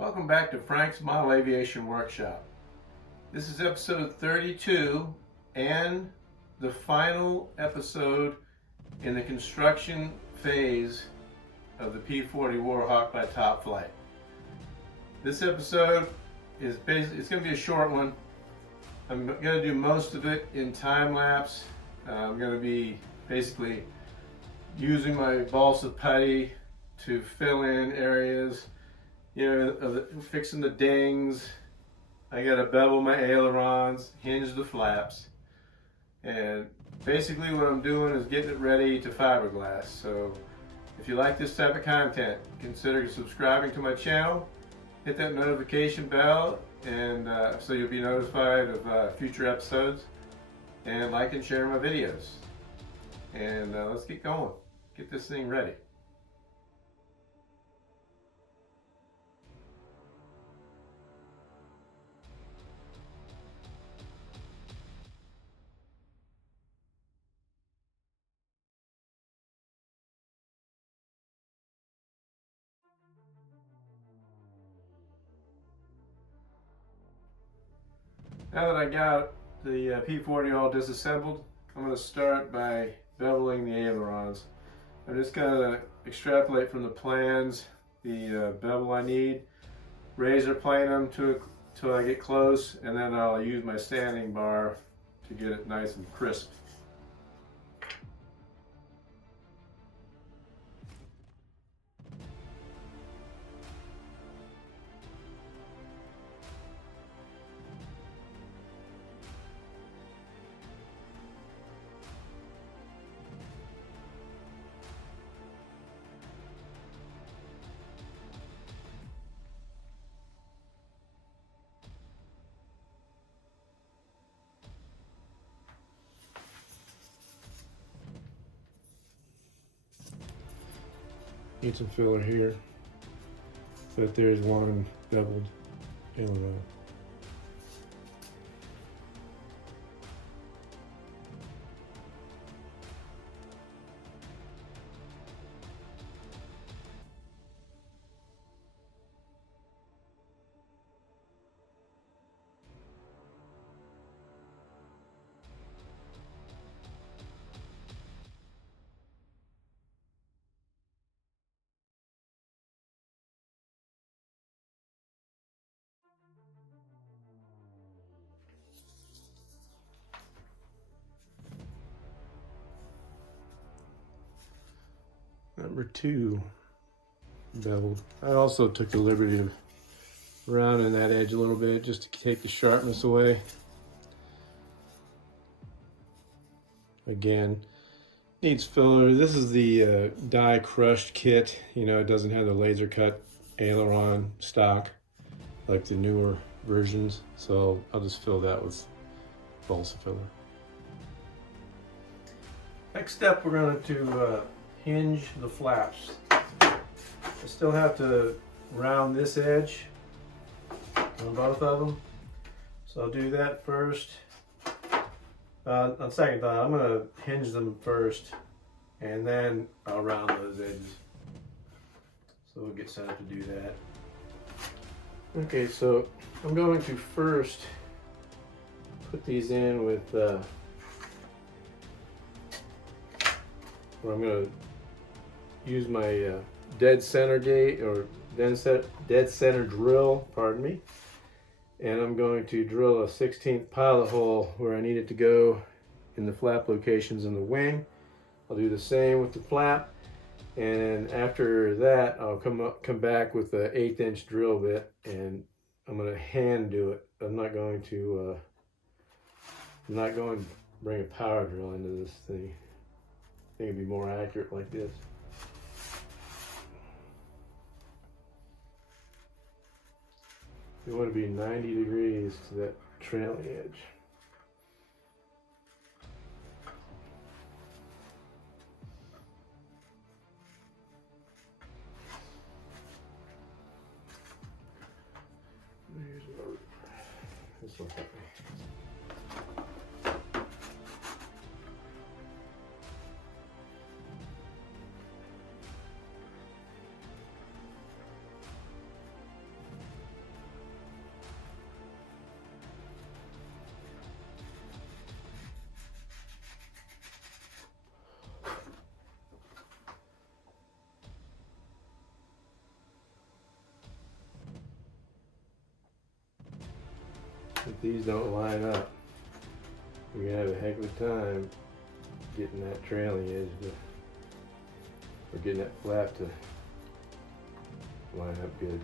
Welcome back to Frank's Model Aviation Workshop. This is episode 32 and the final episode in the construction phase of the P-40E Warhawk by Top Flite. This episode is it's going to be a short one. I'm going to do most of it in time lapse. I'm going to be basically using my balsa putty to fill in areas, fixing the dings. I got to bevel my ailerons, hinge the flaps, and basically what I'm doing is getting it ready to fiberglass. So if you like this type of content, consider subscribing to my channel, hit that notification bell, and so you'll be notified of future episodes, and like and share my videos. And let's get going, get this thing ready. Now that I got the P-40 all disassembled, I'm going to start by beveling the ailerons. I'm just going to extrapolate from the plans the bevel I need, razor plane them till I get close, and then I'll use my sanding bar to get it nice and crisp. Need some filler here, but there's one beveled aileron. Number 2 beveled. I also took the liberty of rounding that edge a little bit just to take the sharpness away. Again, needs filler. This is the die crushed kit. It doesn't have the laser cut aileron stock like the newer versions, so I'll just fill that with balsa filler. Next step, we're going to hinge the flaps. I still have to round this edge on both of them, so I'll do that first. On second thought, I'm going to hinge them first, and then I'll round those edges. So we'll get set up to do that. Okay, so I'm going to first put these in with where I'm going to use my dead center gate or dead center drill, pardon me, and I'm going to drill a 16th pilot hole where I need it to go in the flap locations in the wing. I'll do the same with the flap, and after that I'll come back with an 1/8 inch drill bit, and I'm going to hand do it. I'm not going to bring a power drill into this thing. I think it'd be more accurate like this. You want to be 90 degrees to that trailing edge. This will help me. If these don't line up, you're gonna have a heck of a time getting that trailing edge to, or getting that flap to line up good.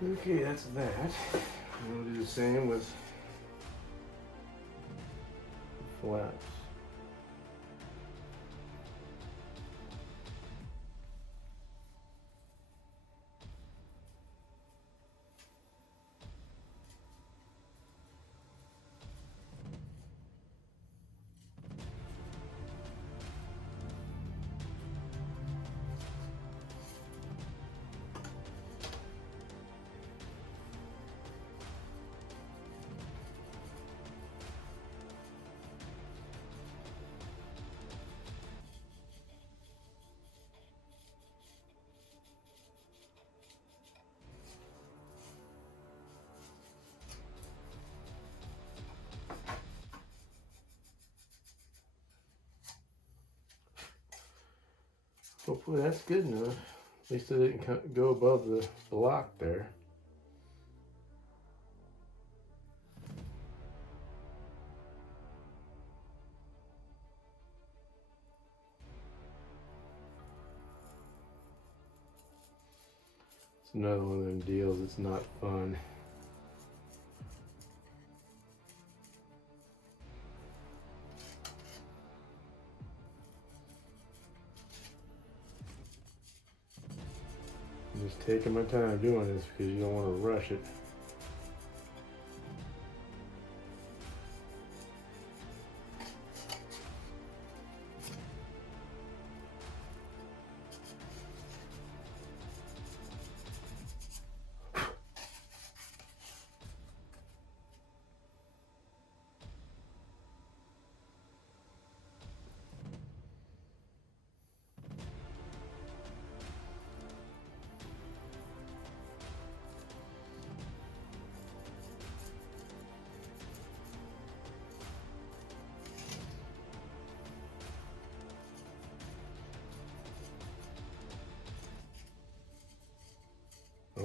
Okay, that's that. We'll do the same with flaps. Hopefully that's good enough. At least it didn't go above the block there. It's another one of them deals that's not fun. I'm just taking my time doing this because you don't want to rush it.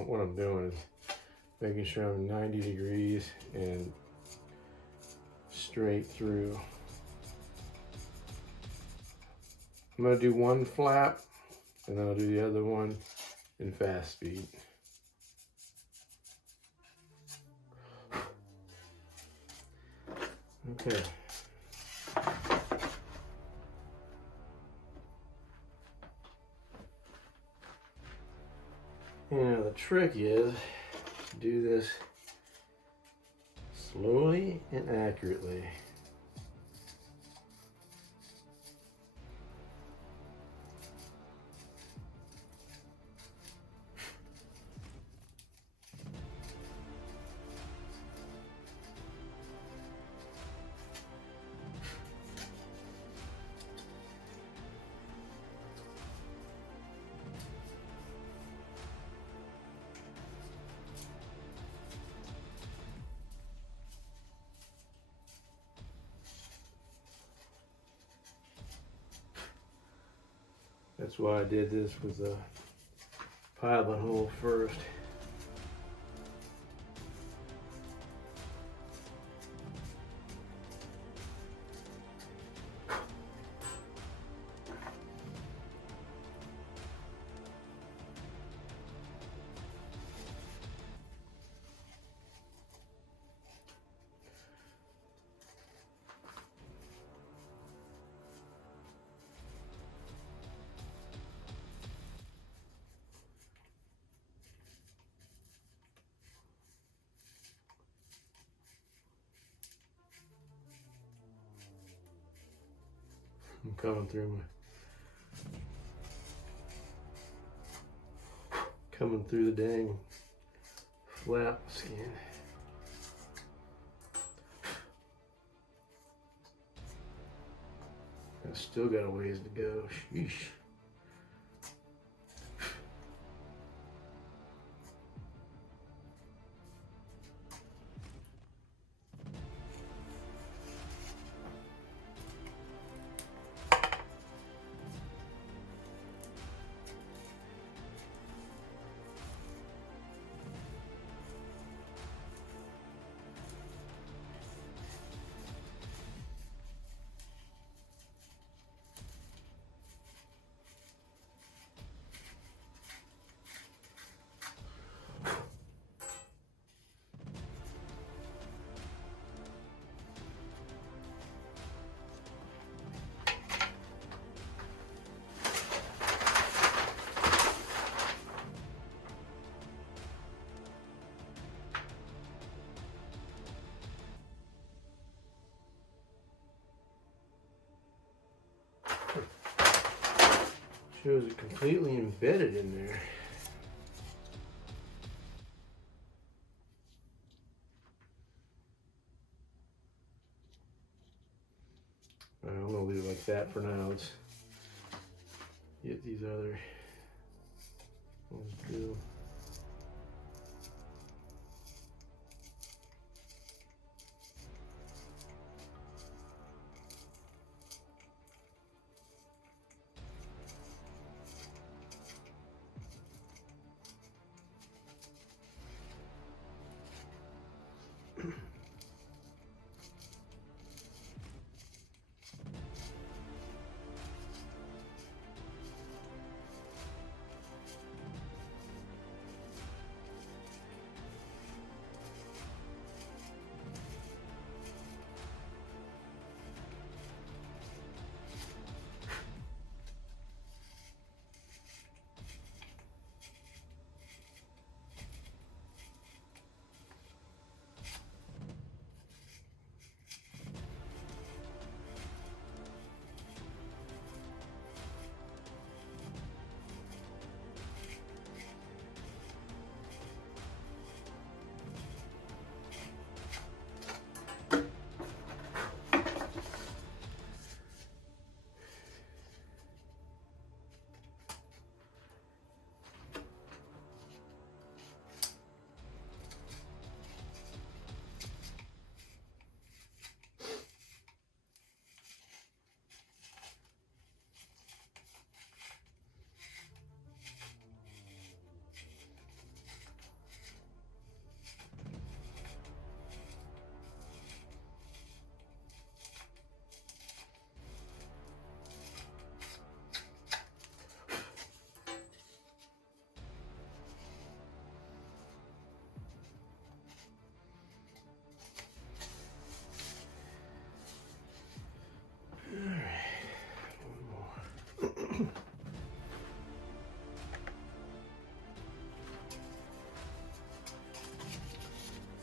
What I'm doing is making sure I'm 90 degrees and straight through. I'm going to do one flap and then I'll do the other one in fast speed. Okay. And the trick is to do this slowly and accurately. That's why I did this with a pilot hole first. I'm coming through the dang flap skin. I still got a ways to go. Sheesh. Shows it completely embedded in there. I'm gonna leave it like that for now. Let's get these other ones through.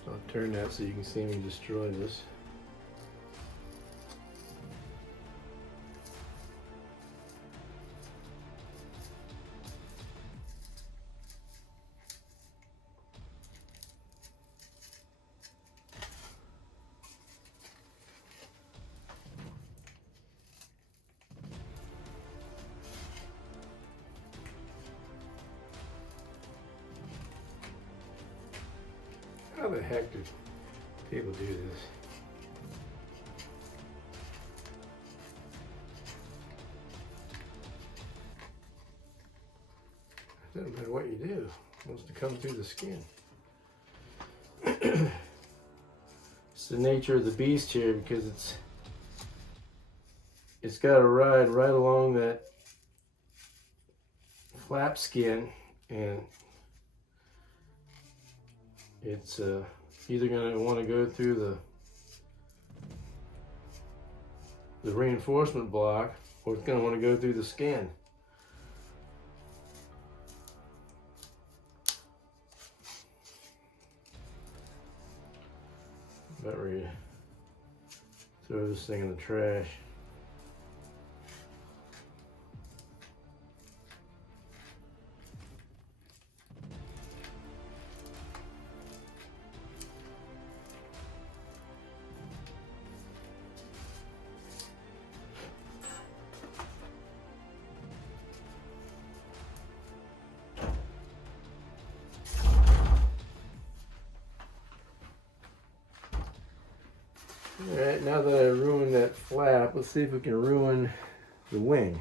I'll turn that so you can see me destroy this. How the heck do people do this? It doesn't matter what you do, it wants to come through the skin. It's the nature of the beast here, because it's got to ride right along that flap skin, and it's either going to want to go through the reinforcement block, or it's going to want to go through the skin. About ready to throw this thing in the trash. Alright, now that I ruined that flap, let's see if we can ruin the wing.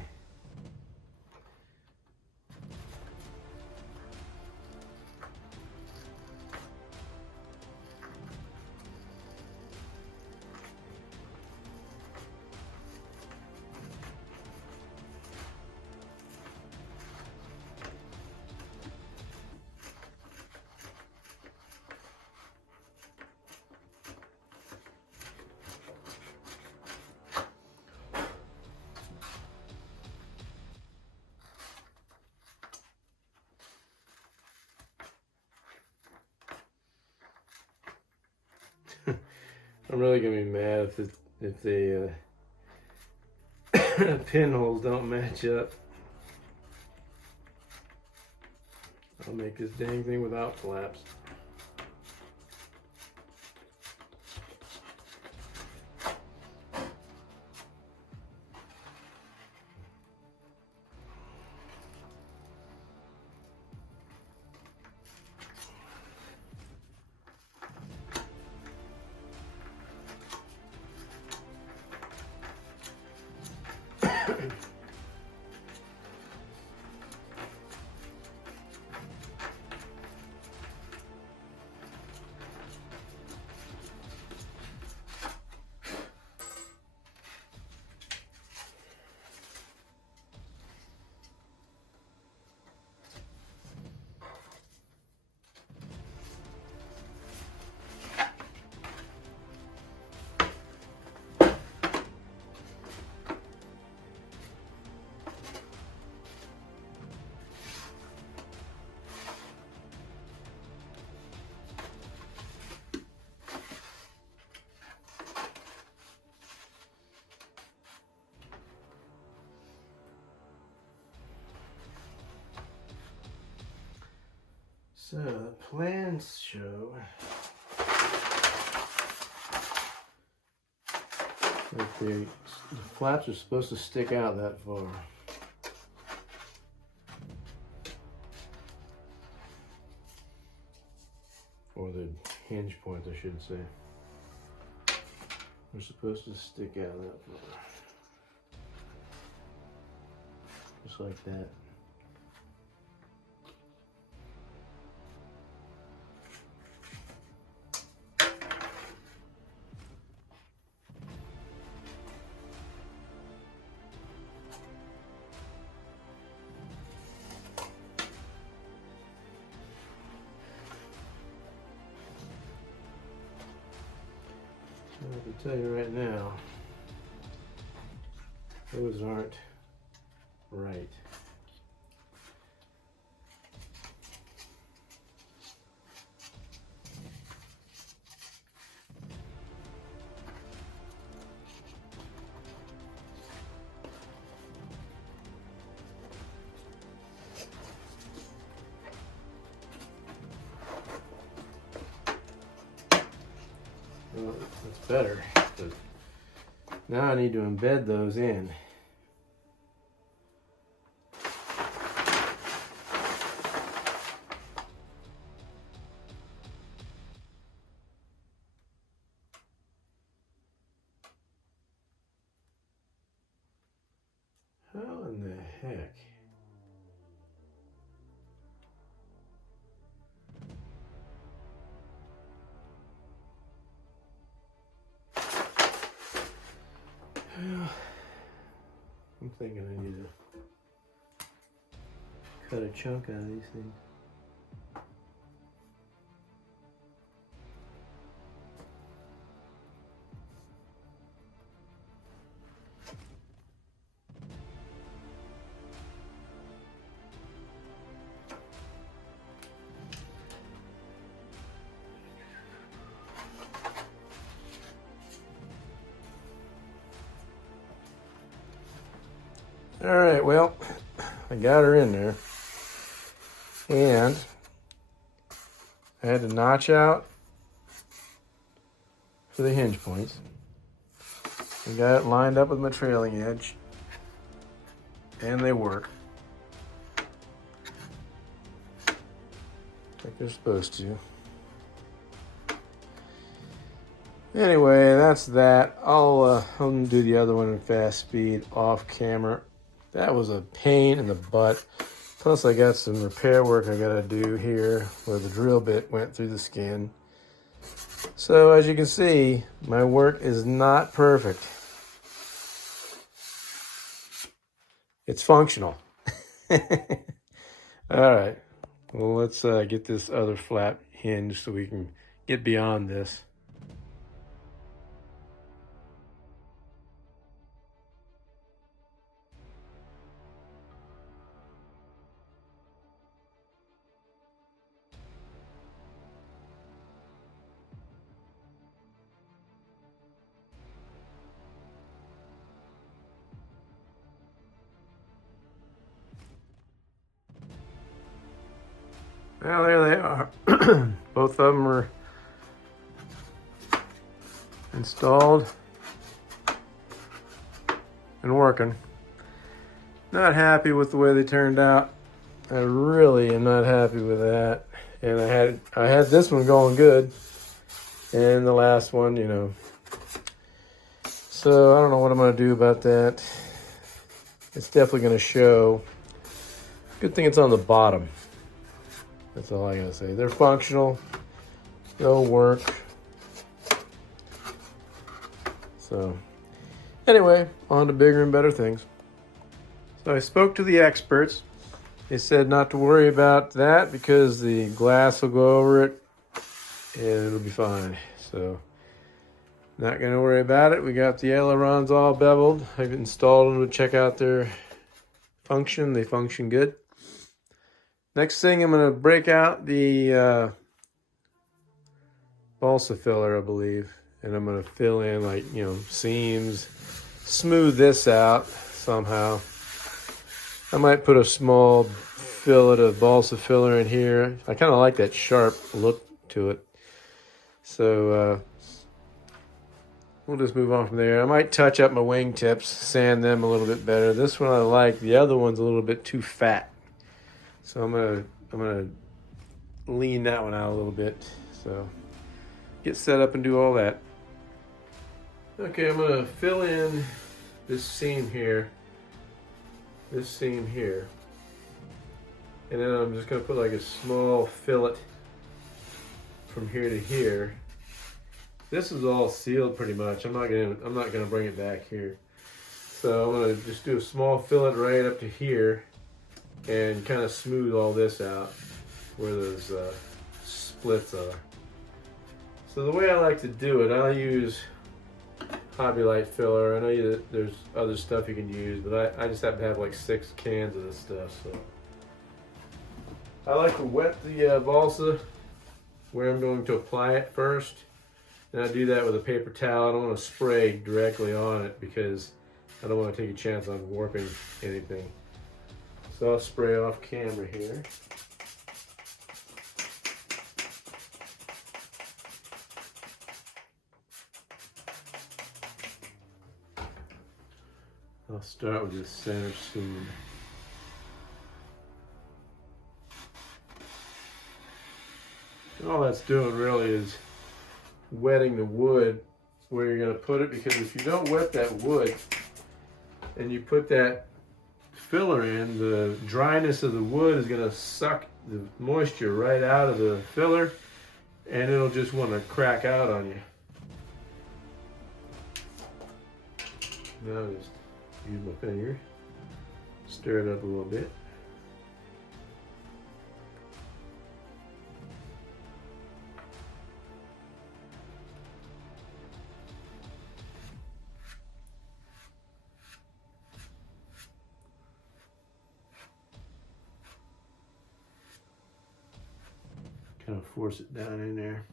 I'm really gonna be mad if the pinholes don't match up. I'll make this dang thing without flaps. So the plans show that the flaps are supposed to stick out that far. Or the hinge points, I should say. They're supposed to stick out that far. Just like that. I can tell you right now, those aren't right. Well, that's better, but now I need to embed those in. How in the heck? I'm thinking I need to cut a chunk out of these things. All right, well, I got her in there, and I had to notch out for the hinge points. I got it lined up with my trailing edge, and they work like they're supposed to. Anyway, that's that. I'll do the other one in fast speed off camera. That was a pain in the butt. Plus I got some repair work I gotta do here where the drill bit went through the skin. So as you can see, my work is not perfect. It's functional. All right, well, let's get this other flap hinged so we can get beyond this. Well, there they are. Both of them are installed and working. Not happy with the way they turned out. I really am not happy with that. And I had this one going good, and the last one, you know. So I don't know what I'm gonna do about that. It's definitely gonna show. Good thing it's on the bottom. That's all I gotta say. They're functional. They'll work. So anyway, on to bigger and better things. So I spoke to the experts. They said not to worry about that because the glass will go over it and it'll be fine. So not gonna worry about it. We got the ailerons all beveled. I've installed them to check out their function. They function good. Next thing, I'm gonna break out the balsa filler, I believe, and I'm gonna fill in, like, you know, seams, smooth this out somehow. I might put a small fillet of balsa filler in here. I kind of like that sharp look to it. So we'll just move on from there. I might touch up my wingtips, sand them a little bit better. This one I like. The other one's a little bit too fat. So I'm gonna lean that one out a little bit. So get set up and do all that. Okay, I'm gonna fill in this seam here, and then I'm just gonna put like a small fillet from here to here. This is all sealed pretty much. I'm not gonna bring it back here. So I'm gonna just do a small fillet right up to here and kind of smooth all this out where those splits are. So the way I like to do it, I'll use Hobby Light filler. I know that there's other stuff you can use, but I just happen to have like 6 cans of this stuff. So I like to wet the balsa where I'm going to apply it first. And I do that with a paper towel. I don't want to spray directly on it because I don't want to take a chance on warping anything. So I'll spray off camera here. I'll start with this center seam. And all that's doing really is wetting the wood where you're going to put it, because if you don't wet that wood and you put that filler in, the dryness of the wood is going to suck the moisture right out of the filler and it'll just want to crack out on you. Now just use my finger, stir it up a little bit. Kind of force it down in there.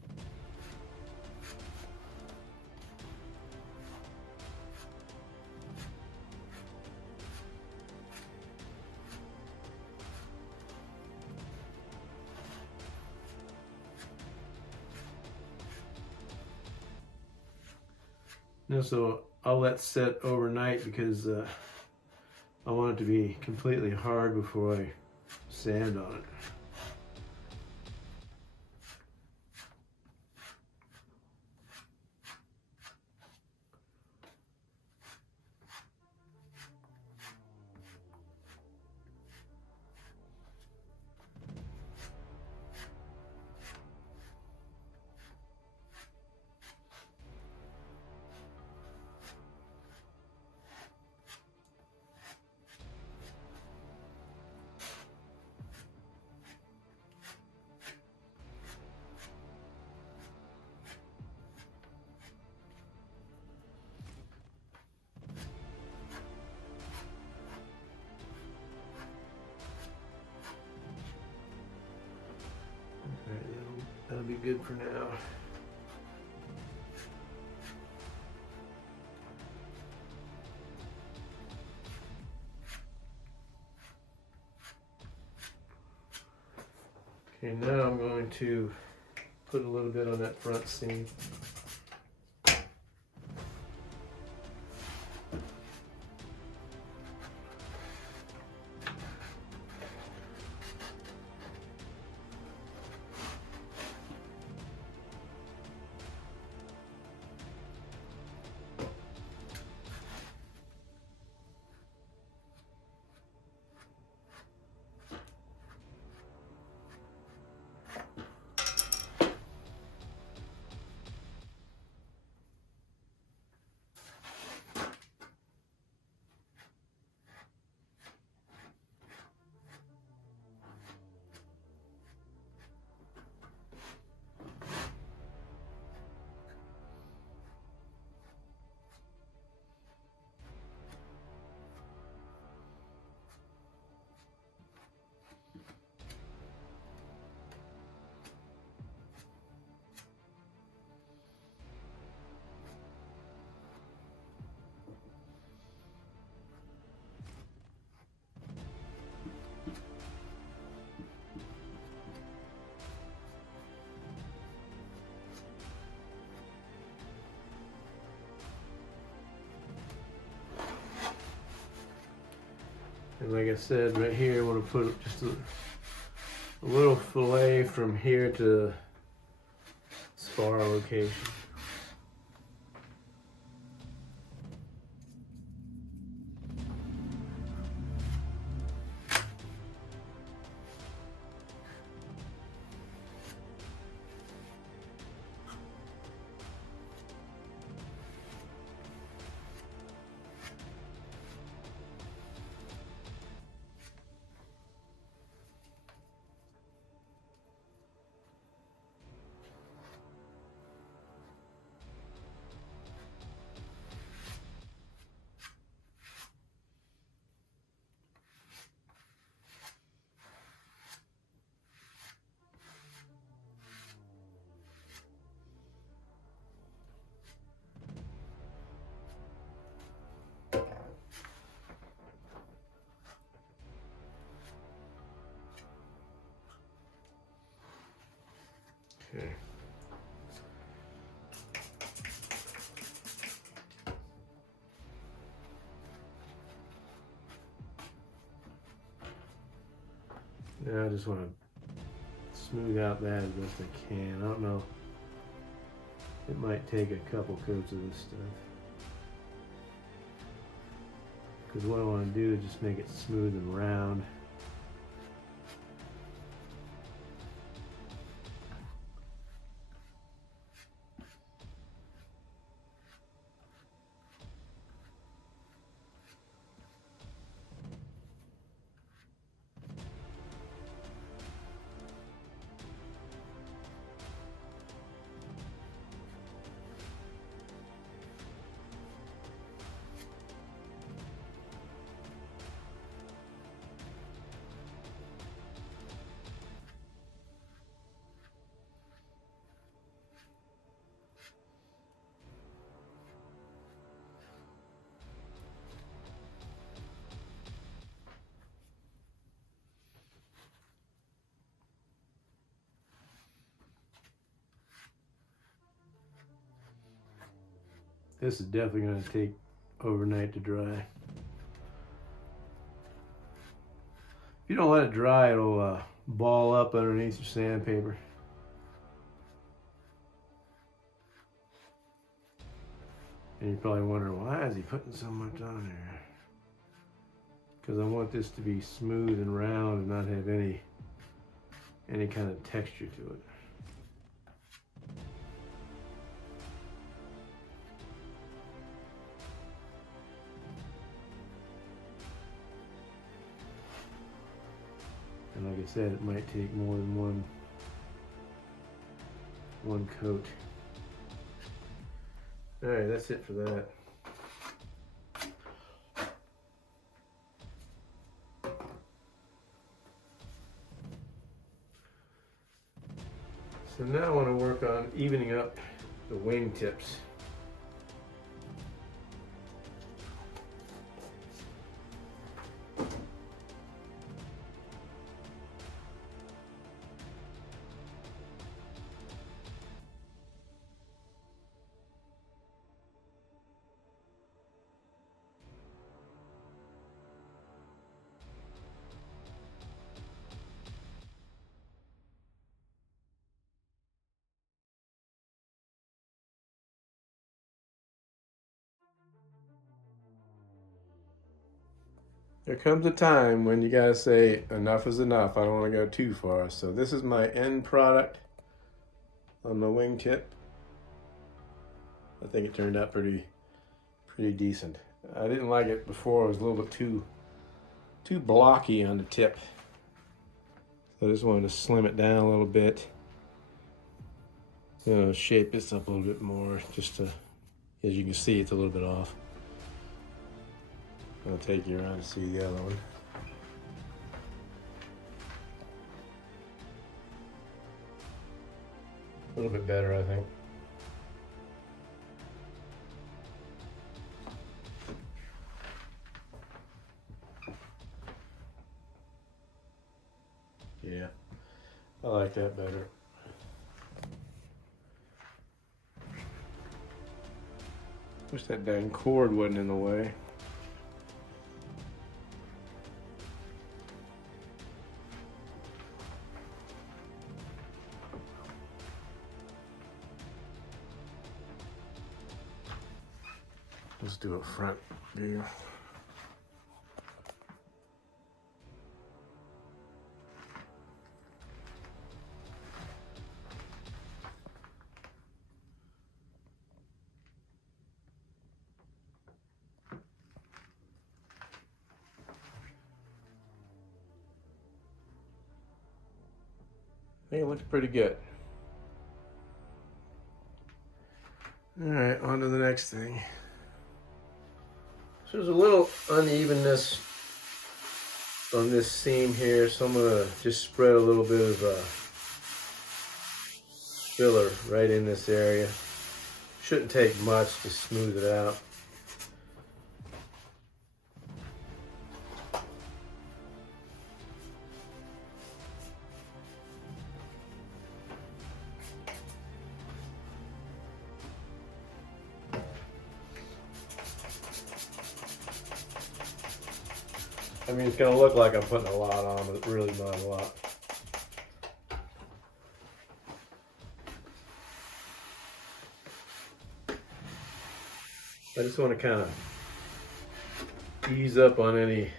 Now, so I'll let set overnight because I want it to be completely hard before I sand on it. be good for now. Okay, now I'm going to put a little bit on that front seam. And like I said, right here, I want to put just a little fillet from here to spar location. Okay. Now I just want to smooth out that as best I can. I don't know. It might take a couple coats of this stuff. Because what I want to do is just make it smooth and round. This is definitely going to take overnight to dry. If you don't let it dry, it'll ball up underneath your sandpaper. And you're probably wondering, why is he putting so much on there? Because I want this to be smooth and round and not have any kind of texture to it. And like I said, it might take more than one coat. All right, that's it for that. So now I want to work on evening up the wing tips. There comes a time when you gotta say enough is enough. I don't want to go too far. So this is my end product on the wingtip. I think it turned out pretty decent. I didn't like it before. It was a little bit too blocky on the tip. So I just wanted to slim it down a little bit. Shape this up a little bit more, just to, as you can see, it's a little bit off. I'll take you around to see the other one. A little bit better, I think. Yeah, I like that better. Wish that dang cord wasn't in the way. Let's do a front view. I think it looks pretty good. All right, on to the next thing. So there's a little unevenness on this seam here, so I'm gonna just spread a little bit of filler right in this area. Shouldn't take much to smooth it out. I mean, it's gonna look like I'm putting a lot on, but it's really not a lot. I just want to kind of ease up on any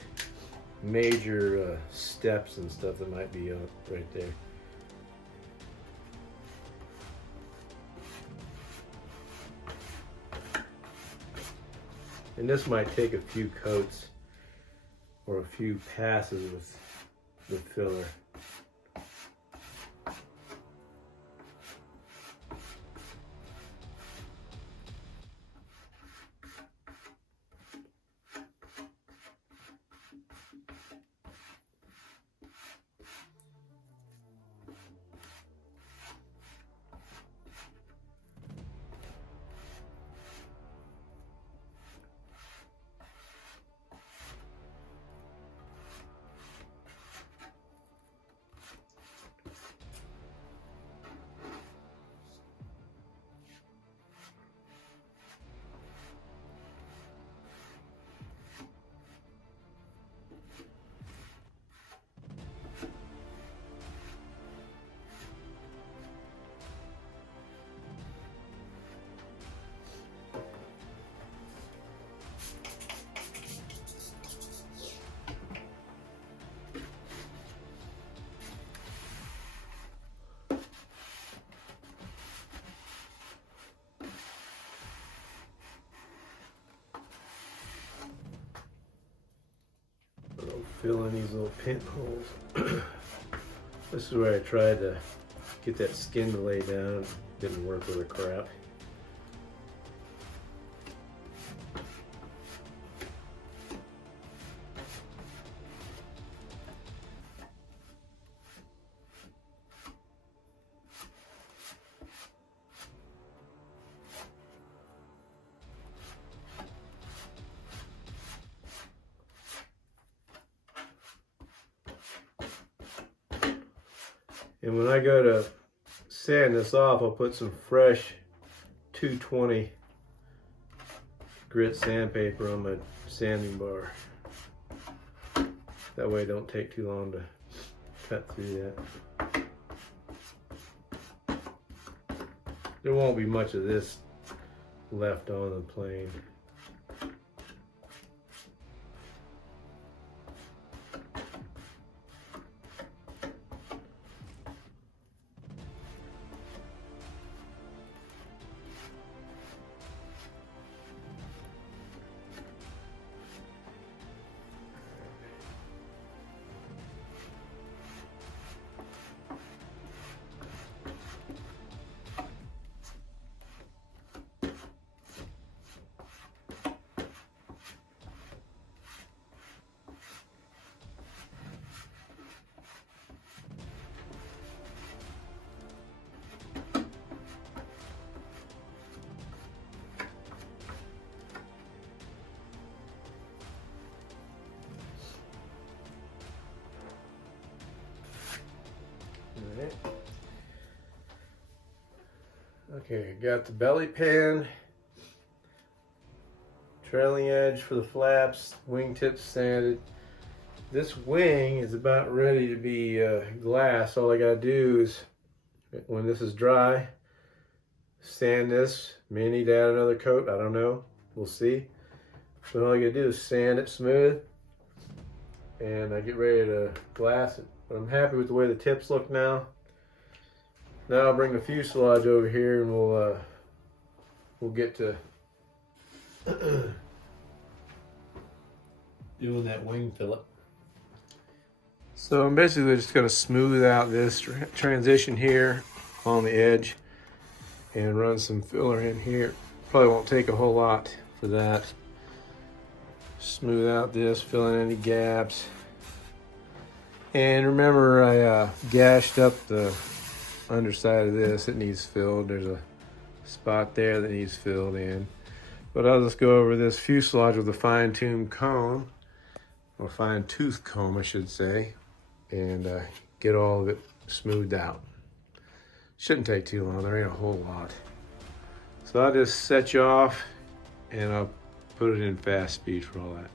major steps and stuff that might be right there. And this might take a few coats or a few passes with the filler. Fill in these little pinholes. This is where I tried to get that skin to lay down. Didn't work with the crap. And when I go to sand this off, I'll put some fresh 220 grit sandpaper on my sanding bar. That way it don't take too long to cut through that. There won't be much of this left on the plane. Okay, got the belly pan, trailing edge for the flaps, wingtips sanded. This wing is about ready to be glass. All I gotta do is, when this is dry, sand this. May need to add another coat, I don't know, we'll see. But all I gotta do is sand it smooth and I get ready to glass it. But I'm happy with the way the tips look now. Now I'll bring the fuselage over here and we'll get to doing that wing fillet. So I'm basically just going to smooth out this transition here on the edge and run some filler in here. Probably won't take a whole lot for that. Smooth out this, fill in any gaps. And remember, I gashed up the underside of this. It needs filled. There's a spot there that needs filled in. But I'll just go over this fuselage with a fine-tuned comb, or fine-tooth comb, I should say, and get all of it smoothed out. Shouldn't take too long. There ain't a whole lot. So I'll just set you off, and I'll put it in fast speed for all that.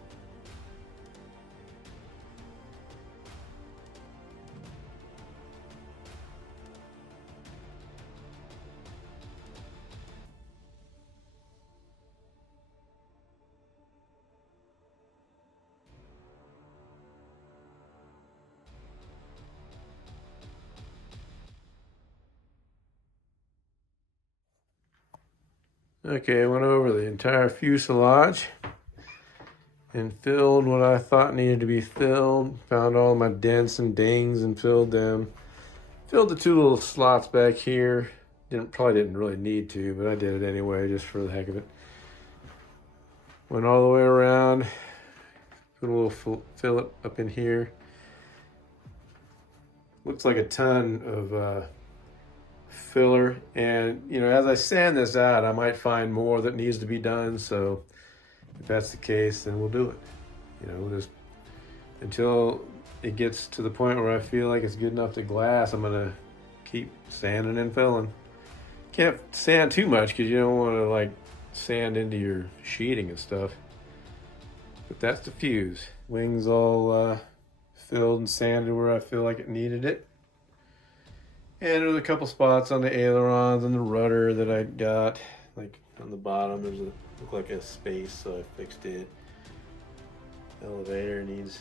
Okay, I went over the entire fuselage and filled what I thought needed to be filled. Found all my dents and dings and filled them. Filled the two little slots back here. Probably didn't really need to, but I did it anyway, just for the heck of it. Went all the way around. Put a little fillet up in here. Looks like a ton of filler, and you know, as I sand this out, I might find more that needs to be done. So if that's the case, then we'll do it. You know, just until it gets to the point where I feel like it's good enough to glass, I'm gonna keep sanding and filling. Can't sand too much because you don't want to like sand into your sheeting and stuff. But that's the fuse. Wings all filled and sanded where I feel like it needed it. And there's a couple spots on the ailerons and the rudder that I got. Like on the bottom, there's look like a space, so I fixed it. Elevator needs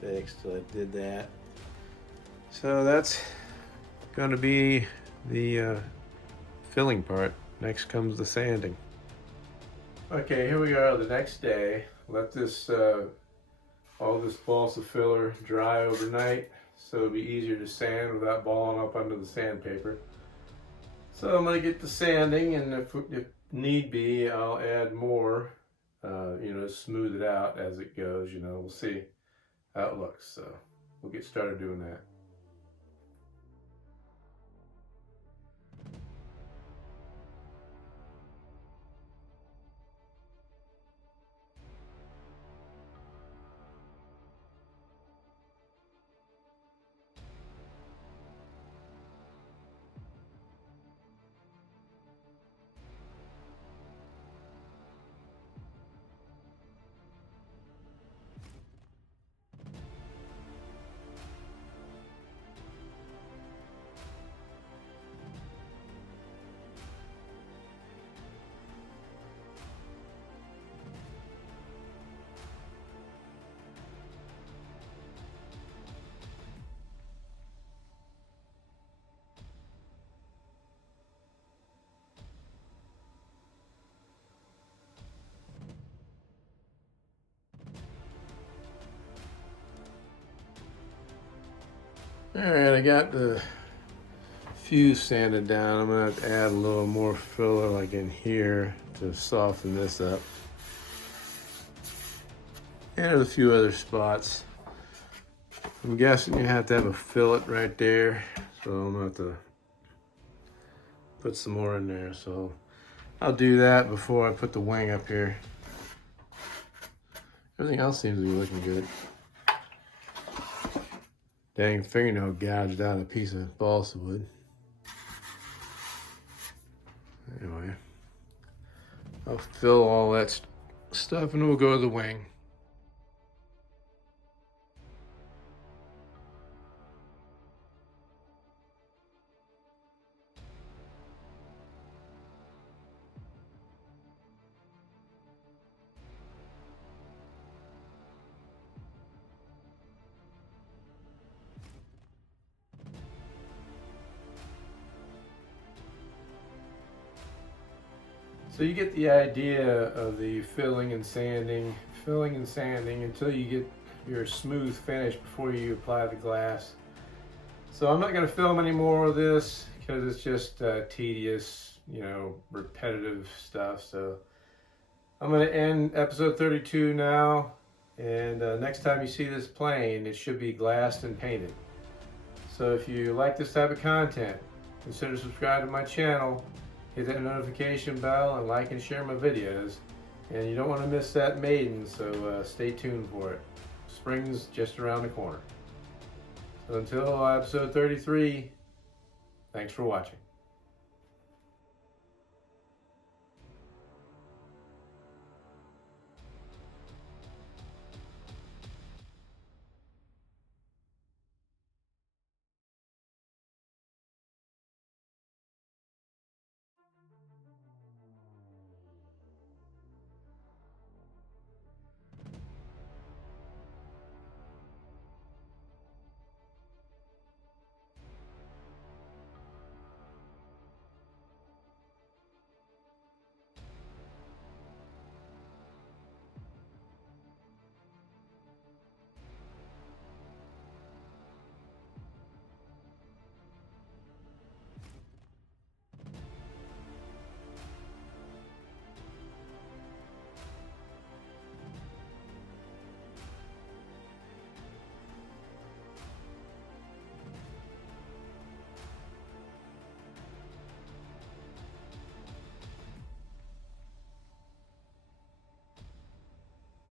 fixed, so I did that. So that's gonna be the filling part. Next comes the sanding. Okay, here we are the next day. Let this all this balsa filler dry overnight, so it'll be easier to sand without balling up under the sandpaper. So I'm going to get the sanding, and if need be, I'll add more, you know, smooth it out as it goes. You know, we'll see how it looks. So we'll get started doing that. Alright, I got the fuse sanded down. I'm gonna have to add a little more filler like in here to soften this up. And there's a few other spots. I'm guessing you have to have a fillet right there, so I'm gonna have to put some more in there. So I'll do that before I put the wing up here. Everything else seems to be looking good. Dang fingernail gouged out a piece of balsa wood. Anyway, I'll fill all that stuff and we'll go to the wing. So you get the idea of the filling and sanding until you get your smooth finish before you apply the glass. So I'm not going to film any more of this because it's just tedious, you know, repetitive stuff. So I'm going to end episode 32 now, and next time you see this plane, it should be glassed and painted. So if you like this type of content, consider subscribing to my channel. Hit that notification bell and like and share my videos. And you don't want to miss that maiden, so stay tuned for it. Spring's just around the corner. So until episode 33, thanks for watching.